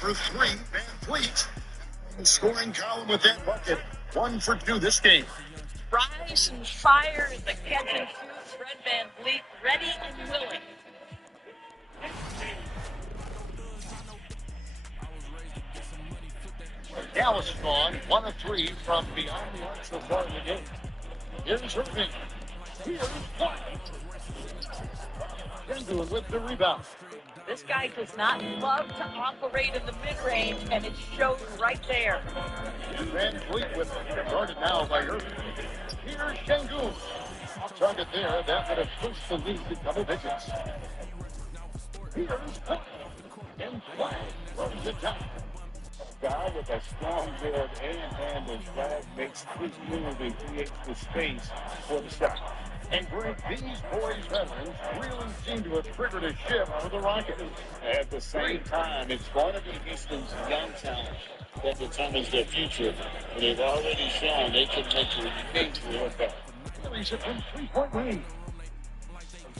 for 3. Van Fleet in the scoring column with that bucket. 1 for 2 this game. Rise and fire at the catch and shoot. Fred Van Vliet ready and willing. Dallas gone 1 of 3 from beyond the arc so far in the game. Here's Irving. Here's White. Shengun with the rebound. This guy does not love to operate in the mid-range, and it shows right there. Van Fleet with it. Guarded now by Irving. Here's Shengun. Off target there. That would have pushed the lead to double digits. Here's White. And White runs it down. Guy with a strong build and handle flag makes his move and creates the space for the shot. And Greg, these boys veterans really seem to have triggered a shift for the Rockets. At the same time, it's going to be Houston's young talent that determines their future. And they've already shown they can make a big real back. He's at 3-point range.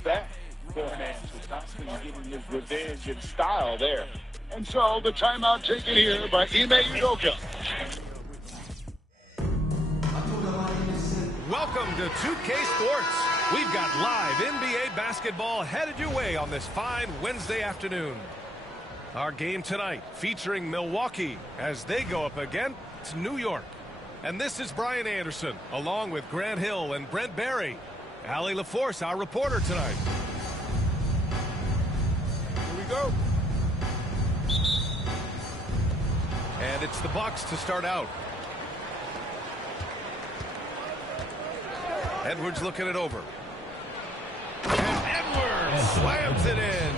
Back for an answer. Thompson getting his revenge in style there. And so the timeout taken here by Ime Udoka. Welcome to 2K Sports. We've got live NBA basketball headed your way on this fine Wednesday afternoon. Our game tonight featuring Milwaukee as they go up against New York. And this is Brian Anderson along with Grant Hill and Brent Barry. Allie LaForce, our reporter tonight. Here we go. And it's the Bucks to start out. Edwards looking it over. And Edwards slams it in.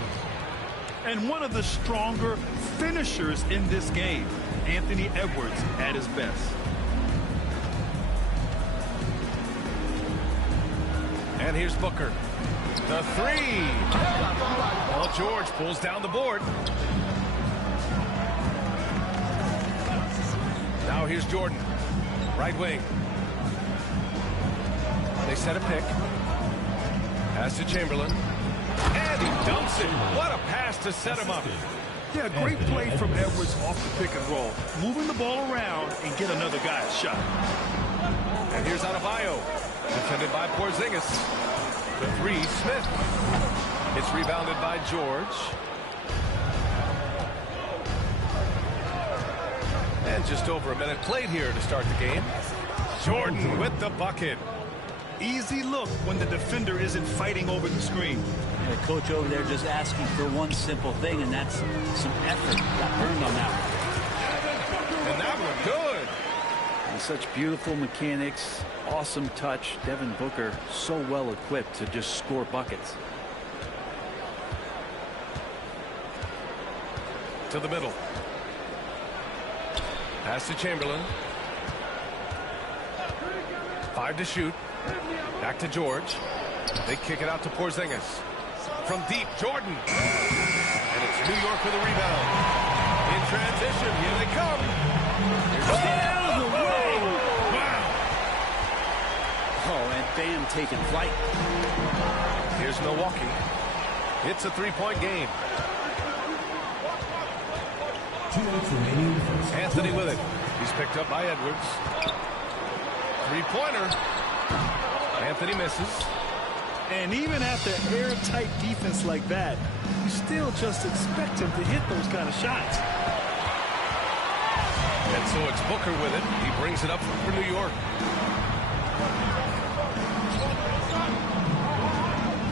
And one of the stronger finishers in this game, Anthony Edwards at his best. And here's Booker. The 3. Paul George pulls down the board. Now here's Jordan. Right wing. They set a pick. Pass to Chamberlain. And he dumps it. What a pass to set him up. Yeah, great play from Edwards off the pick and roll. Moving the ball around and get another guy a shot. And here's Adebayo. Defended by Porzingis. The 3, Smith. It's rebounded by George. And just over a minute played here to start the game. Jordan with the bucket. Easy look when the defender isn't fighting over the screen. The coach over there just asking for one simple thing, and that's some effort. Got burned on that one. And that looked good. And such beautiful mechanics, awesome touch. Devin Booker so well equipped to just score buckets. To the middle. Pass to Chamberlain. 5 to shoot. Back to George. They kick it out to Porzingis. From deep, Jordan. And it's New York with a rebound. In transition, here they come. Out of the way. Wow. Oh, and Bam taking flight. Here's Milwaukee. It's a 3-point game. Anthony with it. He's picked up by Edwards. 3-pointer. Anthony misses. And even after airtight defense like that, you still just expect him to hit those kind of shots. And so it's Booker with it. He brings it up for New York.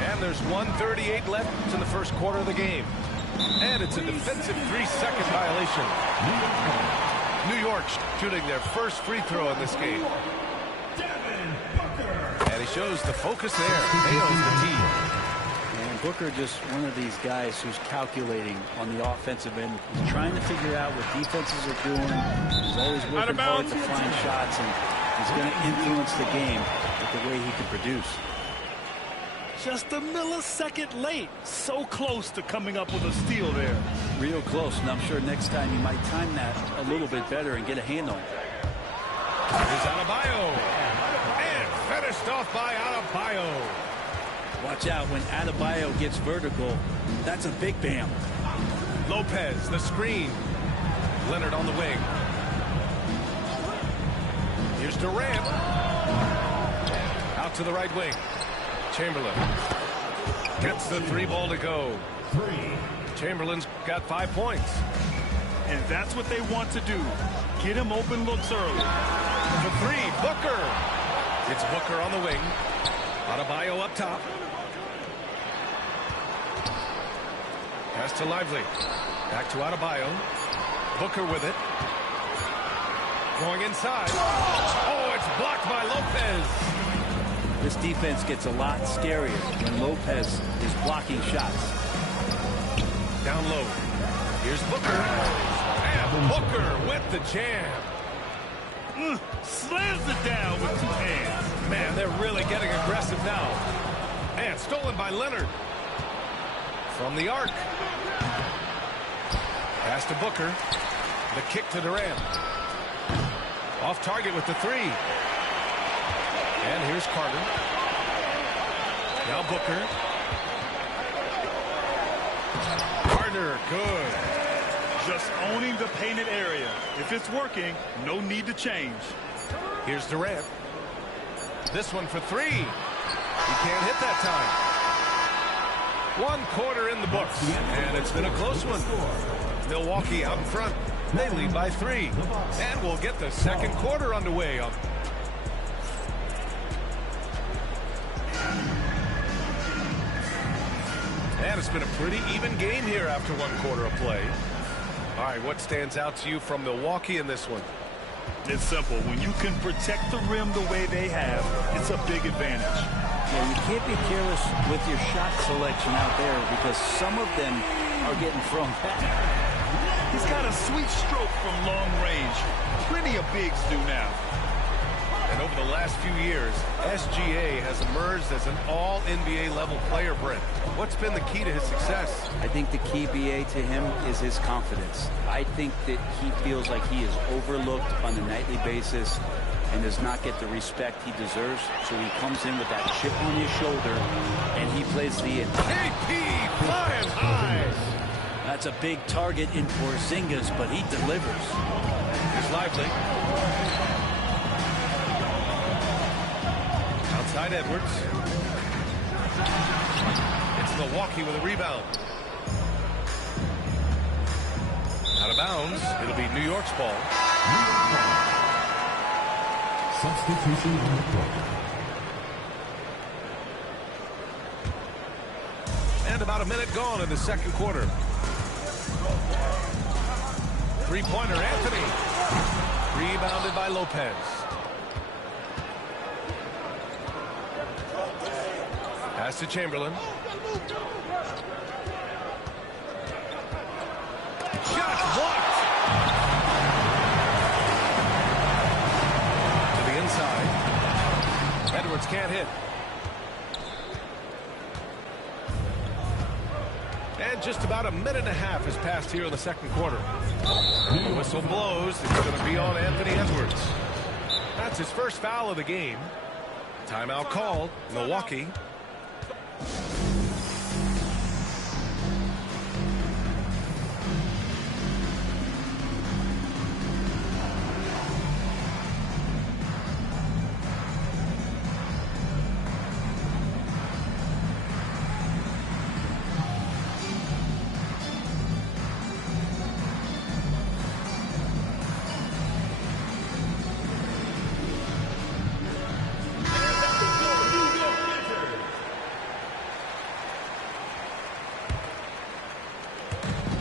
And there's 1:38 left in the first quarter of the game. And it's a defensive 3-second violation. New York shooting their first free throw in this game. And he shows the focus there. Nails the tee. And Booker just one of these guys who's calculating on the offensive end. He's trying to figure out what defenses are doing. He's always working hard to find shots, and he's going to influence the game with the way he can produce. Just a millisecond late. So close to coming up with a steal there. Real close, and I'm sure next time he might time that a little bit better and get a hand on it. Here's Adebayo. And finished off by Adebayo. Watch out when Adebayo gets vertical. That's a big bam. Lopez, the screen. Leonard on the wing. Here's Durant. Out to the right wing. Chamberlain gets the 3 ball to go. Chamberlain's got 5 points. And that's what they want to do. Get him open looks early. The 3, Booker. It's Booker on the wing. Adebayo up top. Pass to Lively. Back to Adebayo. Booker with it. Going inside. Oh, it's blocked by Lopez. This defense gets a lot scarier when Lopez is blocking shots. Down low. Here's Booker. And Booker with the jam. Slams it down with 2 hands. Man, they're really getting aggressive now. And stolen by Leonard. From the arc. Pass to Booker. The kick to Durant. Off target with the 3. And here's Carter. Now Booker. Carter, good. Just owning the painted area. If it's working, no need to change. Here's Durant. This one for 3. He can't hit that time. 1 quarter in the books. And it's been a close one. Milwaukee out in front. They lead by 3. And we'll get the second quarter underway. And it's been a pretty even game here after 1 quarter of play. All right, what stands out to you from Milwaukee in this one? It's simple. When you can protect the rim the way they have, it's a big advantage. Yeah, you can't be careless with your shot selection out there because some of them are getting thrown back. He's got a sweet stroke from long range. Plenty of bigs do now. And over the last few years, SGA has emerged as an all-NBA level player, Brent. What's been the key to his success? I think the key, BA, to him is his confidence. I think that he feels like he is overlooked on a nightly basis and does not get the respect he deserves. So he comes in with that chip on his shoulder and he plays the KP flying high. That's a big target in Porzingis, but he delivers. Here's Lively. Outside Edwards. It's Milwaukee with a rebound. Out of bounds. It'll be New York's ball. Substitution on the clock. And about a minute gone in the second quarter. Three-pointer, Anthony. Rebounded by Lopez. Pass to Chamberlain. Shot blocked. To the inside. Edwards can't hit. And just about a minute and a half has passed here in the second quarter. The whistle blows. It's going to be on Anthony Edwards. That's his first foul of the game. Timeout called. Milwaukee.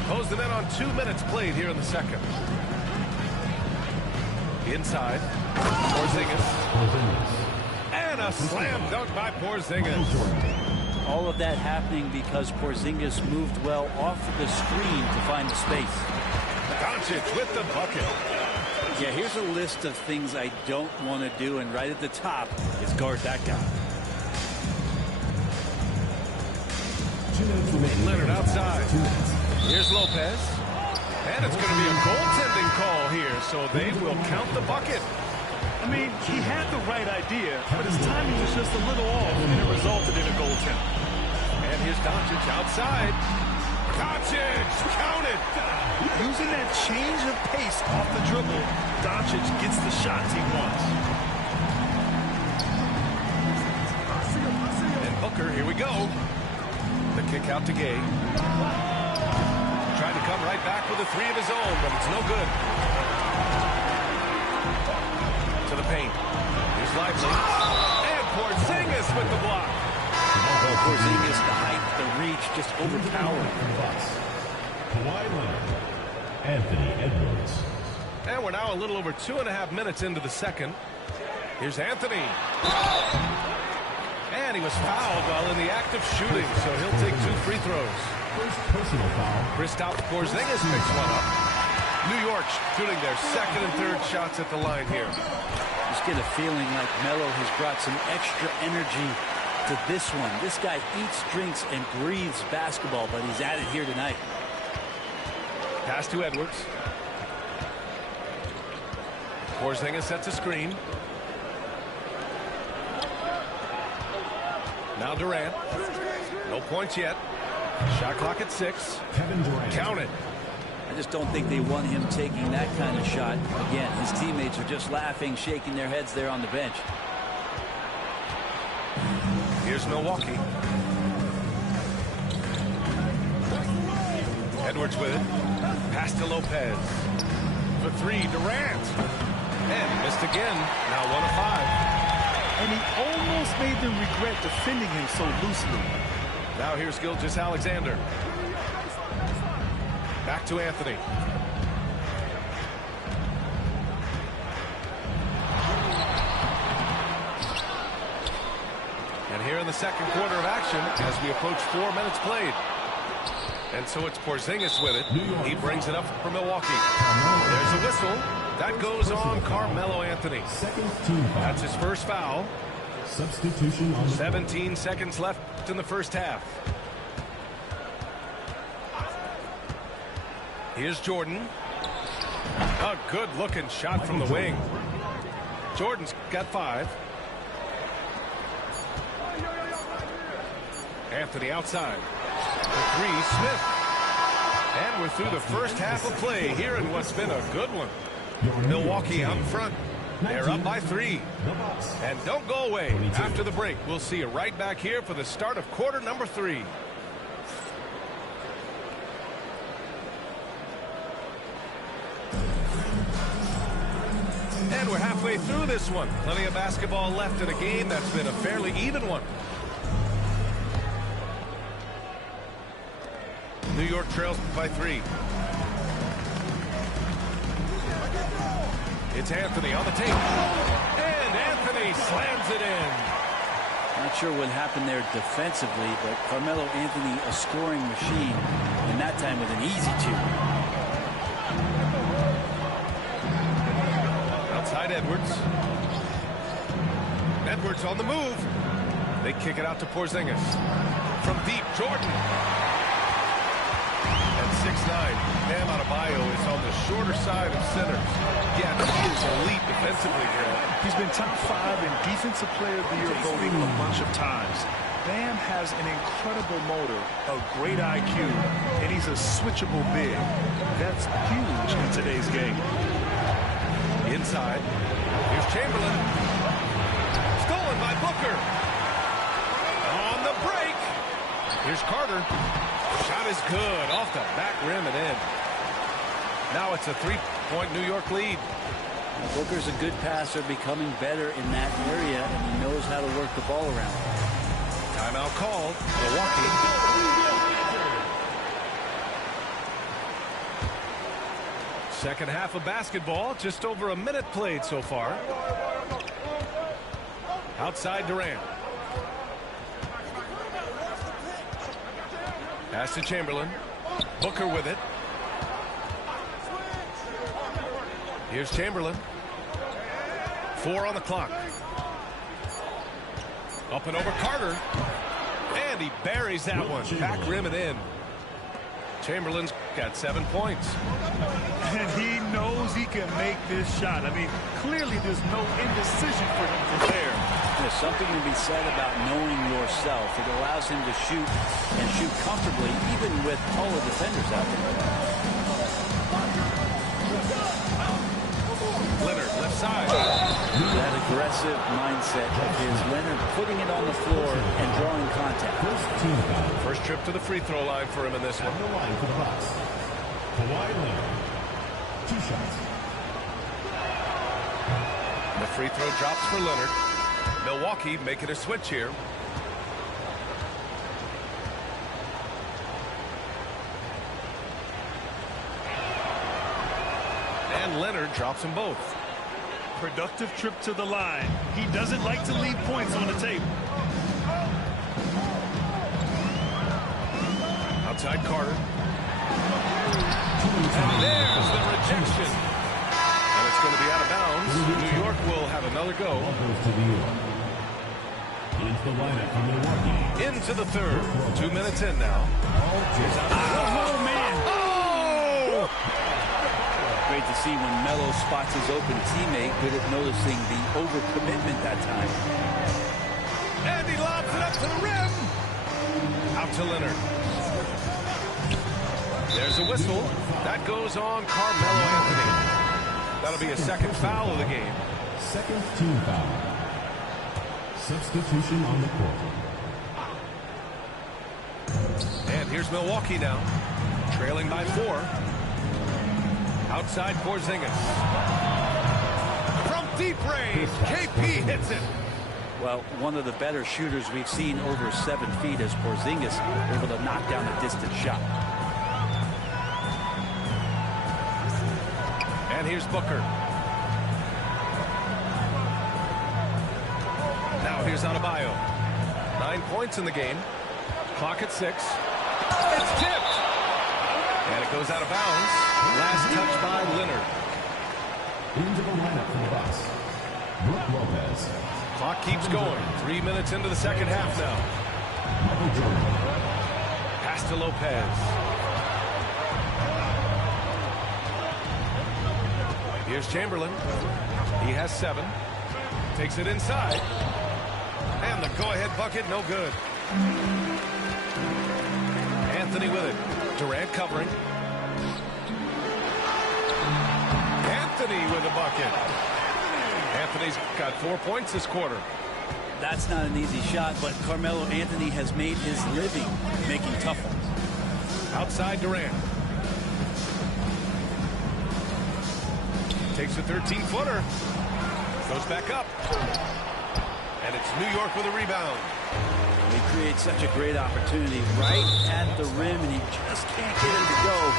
Close the net on 2 minutes played here in the second. Inside. Porzingis. And a slam dunk by Porzingis. All of that happening because Porzingis moved well off of the screen to find the space. Doncic with the bucket. Yeah, here's a list of things I don't want to do, and right at the top is guard that guy. Leonard outside. Here's Lopez. And it's going to be a goaltending call here, so they will count the bucket. I mean, he had the right idea, but his timing was just a little off, and it resulted in a goaltend. And here's Doncic outside. Doncic, counted. Using that change of pace off the dribble, Doncic gets the shots he wants. And Booker, here we go. The kick out to Gay. Trying to come right back with a three of his own, but it's no good. To the paint. Here's Lively. And Porzingis with the block. Porzingis, the height, the reach, just overpowering. Kawhi Leonard, Anthony Edwards. And we're now a little over 2.5 minutes into the second. Here's Anthony. And he was fouled while in the act of shooting, so he'll take 2 free throws. First personal foul. Kristaps Porzingis picks one up. New York shooting their second and third shots at the line here. Just get a feeling like Melo has brought some extra energy to this one. This guy eats, drinks, and breathes basketball, but he's at it here tonight. Pass to Edwards. Porzingis sets a screen. Now Durant. No points yet. Shot clock at 6. Kevin Durant. Count it. I just don't think they want him taking that kind of shot. Again, his teammates are just laughing, shaking their heads there on the bench. Here's Milwaukee. Edwards with it. Pass to Lopez. For 3, Durant. And missed again. Now 1 of 5. And he almost made them regret defending him so loosely. Now here's Gilgeous-Alexander. Back to Anthony. And here in the second quarter of action, as we approach 4 minutes played. And so it's Porzingis with it. He brings it up for Milwaukee. There's a whistle. That goes on Carmelo Anthony. Second team foul. That's his first foul. Substitution on the 17 seconds left in the first half. Here's Jordan. A good-looking shot from the wing. Jordan's got 5. Anthony outside. The 3, Smith. And we're through the first half of play here in what's been a good one. Milwaukee out in front. They're up by 3. And don't go away. After the break, we'll see you right back here for the start of quarter number 3. And we're halfway through this one. Plenty of basketball left in a game that's been a fairly even one. New York trails by 3. It's Anthony on the tape. And Anthony slams it in. Not sure what happened there defensively, but Carmelo Anthony, a scoring machine, and that time with an easy 2. Outside Edwards. Edwards on the move. They kick it out to Porzingis. From deep, Jordan. At 6'9", Bam Adebayo is on the shorter side of centers. Yeah, he is elite defensively here. He's been top 5 in Defensive Player of the Year voting a bunch of times. Bam has an incredible motor, a great IQ, and he's a switchable big. That's huge in today's game. Inside. Here's Chamberlain. Stolen by Booker. On the break. Here's Carter. Shot is good. Off the back rim and in. Now it's a 3-point New York lead. Booker's a good passer, becoming better in that area, and he knows how to work the ball around. Timeout called. Milwaukee. Second half of basketball, just over a minute played so far. Outside Durant. Pass to Chamberlain. Booker with it. Here's Chamberlain. 4 on the clock. Up and over Carter. And he buries that one. Back rim and in. Chamberlain's got 7 points. And he knows he can make this shot. I mean, clearly there's no indecision for him from there. There's something to be said about knowing yourself. It allows him to shoot and shoot comfortably, even with taller defenders out there. Leonard, left side. That aggressive mindset of his, Leonard putting it on the floor and drawing contact. First trip to the free throw line for him in this one. The line for the Bucks. Kawhi Leonard. 2 shots. The free throw drops for Leonard. Milwaukee making a switch here. And Leonard drops them both. Productive trip to the line. He doesn't like to leave points on the table. Outside Carter. And there's the rejection. And it's going to be out of bounds. New York will have another go. Goes to New York. Into the lineup for Milwaukee. Into the third. 2 minutes in now. Oh, man. Oh! Great to see when Melo spots his open teammate. Good at noticing the overcommitment that time. And he lobs it up to the rim. Out to Leonard. There's a whistle. That goes on Carmelo Anthony. That'll be a second foul of the game. Second team foul. Substitution on the court. And here's Milwaukee now. Trailing by 4. Outside Porzingis. From deep range, KP hits it. Well, one of the better shooters we've seen over 7 feet as Porzingis able to knock down a distant shot. And here's Booker. Now here's Adebayo. 9 points in the game. Clock at 6. It's tipped. And it goes out of bounds. Last touch by Leonard. Into the lineup for the Bucks. Brook Lopez. Clock keeps going. 3 minutes into the second half now. Michael Jordan. Pass to Lopez. Here's Chamberlain. He has 7. Takes it inside. And the go-ahead bucket, no good. Anthony with it. Durant covering. Anthony with a bucket. Anthony's got 4 points this quarter. That's not an easy shot, but Carmelo Anthony has made his living making tough ones. Outside Durant. Takes a 13-footer. Goes back up. And it's New York with a rebound. He creates such a great opportunity right at the rim, and he just can't get him to go.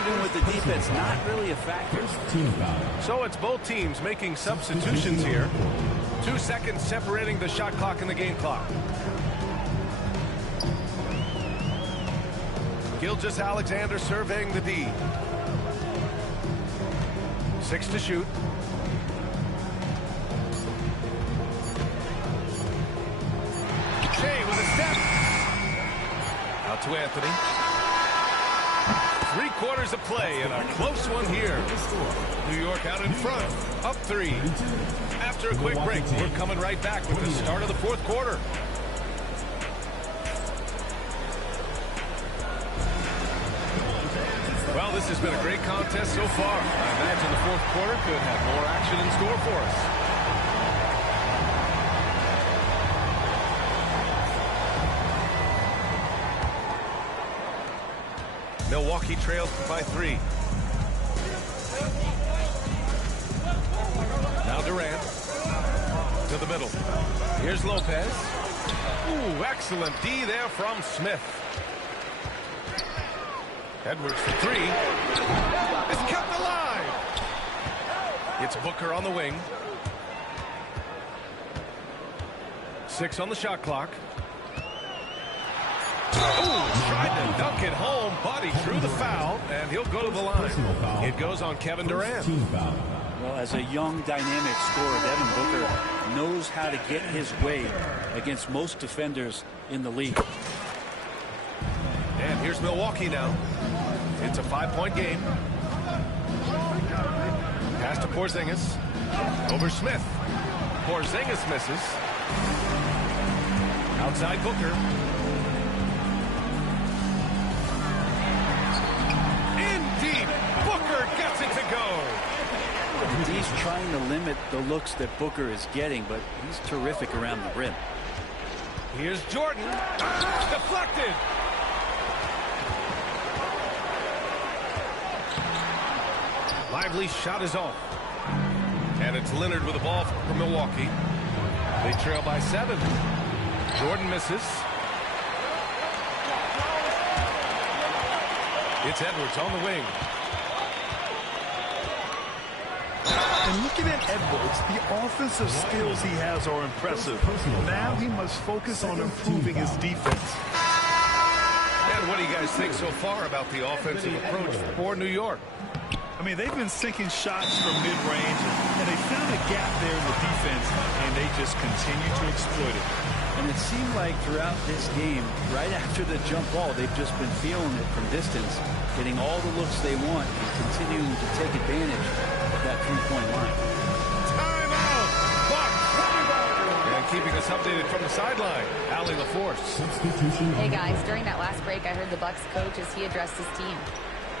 Even with the defense not really a factor. Team foul. So it's both teams making substitutions here. 2 seconds separating the shot clock and the game clock. Gilgeous-Alexander surveying the D. 6 to shoot. Shea with a step. Out to Anthony. 3 quarters of play and a close one here. New York out in front, up 3. After a quick break, we're coming right back with the start of the 4th quarter. Well, this has been a great contest so far. I imagine the 4th quarter could have more action in store for us. Milwaukee trails by 3. Now Durant to the middle. Here's Lopez. Ooh, excellent D there from Smith. Edwards for 3. It's kept alive. It's Booker on the wing. 6 on the shot clock. Oh, tried to dunk it home, but he drew the foul, and he'll go to the line. It goes on Kevin Durant. Team foul. Well, as a young, dynamic scorer, Devin Booker knows how to get his way against most defenders in the league. And here's Milwaukee now. It's a 5-point game. Pass to Porzingis. Over Smith. Porzingis misses. Outside Booker. In deep. Booker gets it to go. He's trying to limit the looks that Booker is getting, but he's terrific around the rim. Here's Jordan. Deflected. Lively's shot is off. And it's Leonard with the ball for Milwaukee. They trail by 7. Jordan misses. It's Edwards on the wing. And looking at Edwards, the offensive skills he has are impressive. Now he must focus on improving his defense. And what do you guys think so far about the offensive approach for New York? I mean, they've been sinking shots from mid-range, and they found a gap there in the defense, and they just continue to exploit it. And it seemed like throughout this game, right after the jump ball, they've just been feeling it from distance, getting all the looks they want, and continuing to take advantage of that three-point line. Timeout! Bucks! And keeping us updated from the sideline, Allie LaForce. Hey guys, during that last break, I heard the Bucks coach as he addressed his team.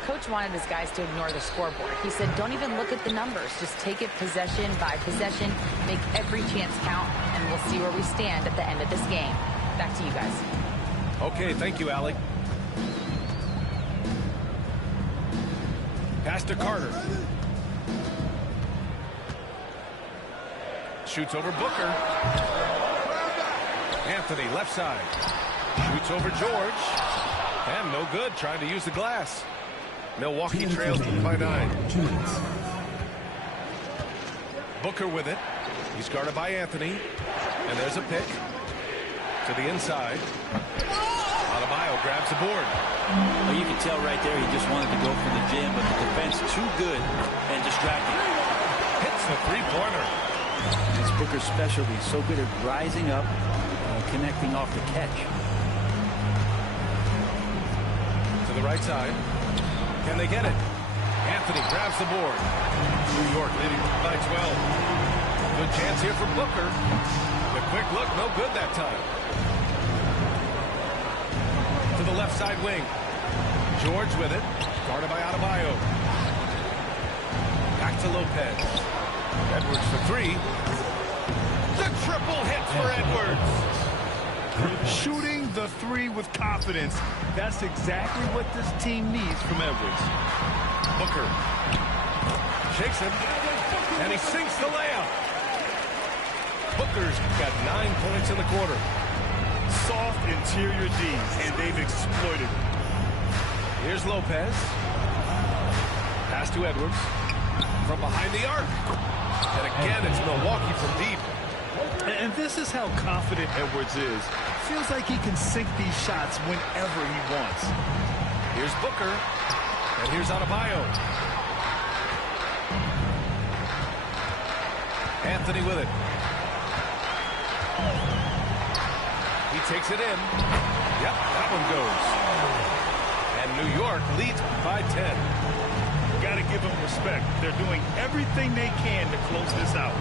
Coach wanted his guys to ignore the scoreboard. He said, don't even look at the numbers. Just take it possession by possession, make every chance count, and we'll see where we stand at the end of this game. Back to you guys. Okay, thank you, Allie. Pass to Carter. Shoots over Booker. Anthony, left side. Shoots over George. And no good, trying to use the glass. Milwaukee trails by 9. Booker with it. He's guarded by Anthony. And there's a pick. To the inside. Adebayo grabs the board. Well, you can tell right there he just wanted to go for the jam, but the defense too good and distracting. Hits the three-pointer. It's Booker's specialty. So good at rising up, connecting off the catch. To the right side. Can they get it? Anthony grabs the board. New York leading by 12. Good chance here for Booker. The quick look, no good that time. To the left side wing. George with it. Guarded by Adebayo. Back to Lopez. Edwards for 3. The triple hit for Edwards. Shooting the 3 with confidence. That's exactly what this team needs from Edwards. Booker shakes him, and he sinks the layup. Booker's got 9 points in the quarter. Soft interior Ds, and they've exploited. Here's Lopez. Pass to Edwards. From behind the arc. And again, it's Milwaukee from deep. And this is how confident Edwards is. Feels like he can sink these shots whenever he wants. Here's Booker. And here's Adebayo. Anthony with it. He takes it in. Yep, that one goes. And New York leads by 10. Got to give them respect. They're doing everything they can to close this out.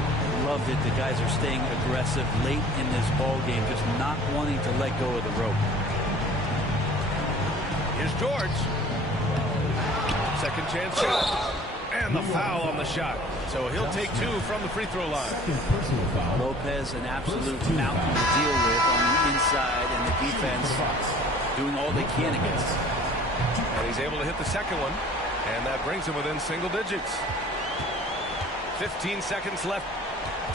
Love that the guys are staying aggressive late in this ball game, just not wanting to let go of the rope. Here's George. Second chance shot. And the foul on the shot. So he'll take 2 from the free throw line. Lopez, an absolute mountain to deal with on the inside, and the defense doing all they can against him. And he's able to hit the second one. And that brings him within single digits. 15 seconds left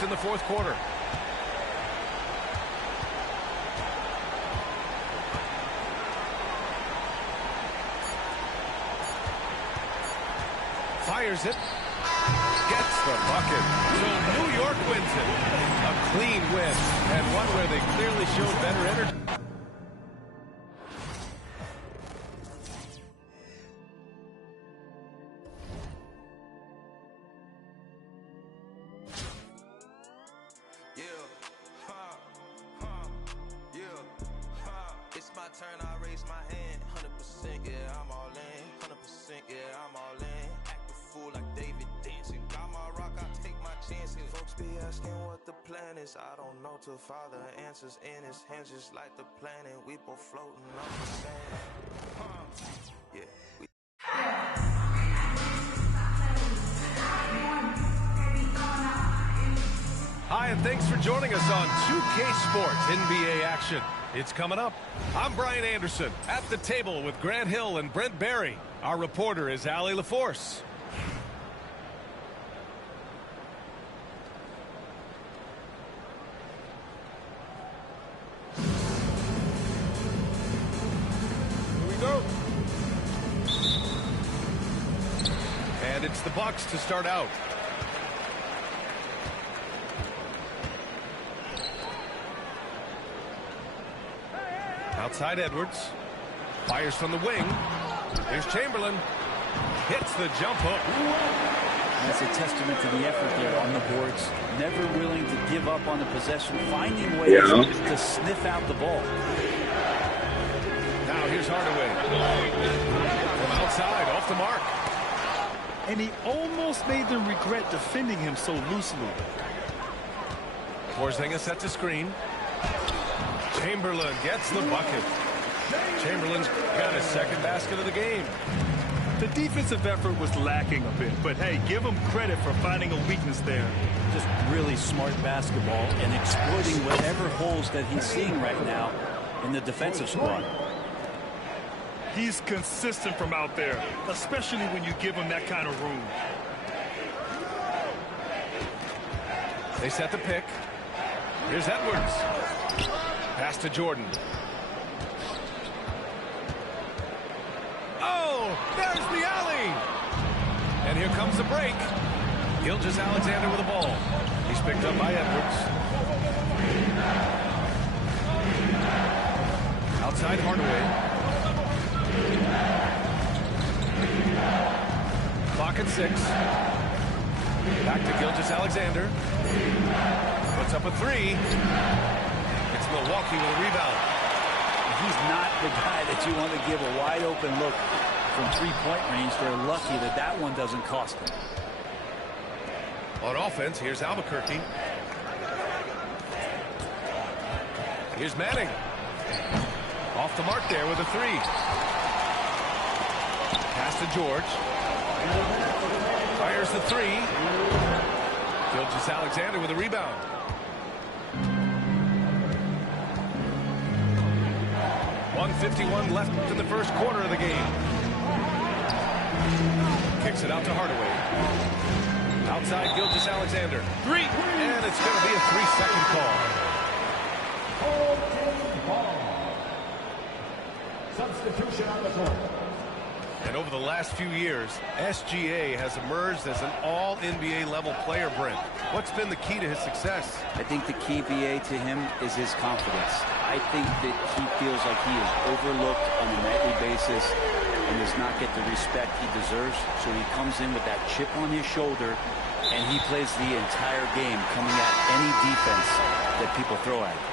in the fourth quarter. Fires it. Gets the bucket. So New York wins it. A clean win. And one where they clearly showed better energy. be asking what the plan is. I don't know till Father answers in his hands, just like the planet. We both floating on the sand. Yeah. Hi, and thanks for joining us on 2K Sports NBA action. It's coming up. I'm Brian Anderson at the table with Grant Hill and Brent Barry. Our reporter is Allie LaForce. Here we go. And it's the Bucks to start out. Outside Edwards. Fires from the wing. Here's Chamberlain. Hits the jump hook. That's a testament to the effort there on the boards. Never willing to give up on the possession. Finding ways to sniff out the ball. Now here's Hardaway. From outside, off the mark. And he almost made them regret defending him so loosely. Porzingis sets a screen. Chamberlain gets the bucket. Chamberlain's got his second basket of the game. The defensive effort was lacking a bit, but hey, give him credit for finding a weakness there. Just really smart basketball and exploiting whatever holes that he's seeing right now in the defensive squad. He's consistent from out there, especially when you give him that kind of room. They set the pick. Here's Edwards. Pass to Jordan. Oh, there's the alley. And here comes the break. Gilgeous-Alexander with the ball. He's picked up by Edwards. Outside Hardaway. Clock at 6. Back to Gilgeous-Alexander. Puts up a 3. It's Milwaukee with a rebound. He's not the guy that you want to give a wide open look from three-point range. They're lucky that that one doesn't cost them. On offense, here's Albuquerque. Here's Manning. Off the mark there with a 3. Pass to George. Fires the 3. Gilgeous-Alexander with a rebound. .151 left in the first quarter of the game. Kicks it out to Hardaway. Outside Gilgeous-Alexander. 3. And it's going to be a 3-second call. Substitution on the court. And over the last few years, SGA has emerged as an all-NBA level player, Brent. What's been the key to his success? I think the key, BA, to him is his confidence. I think that he feels like he is overlooked on a nightly basis and does not get the respect he deserves. So he comes in with that chip on his shoulder, and he plays the entire game coming at any defense that people throw at him.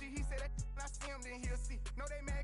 He said that I see him, then he'll see. No, they mad.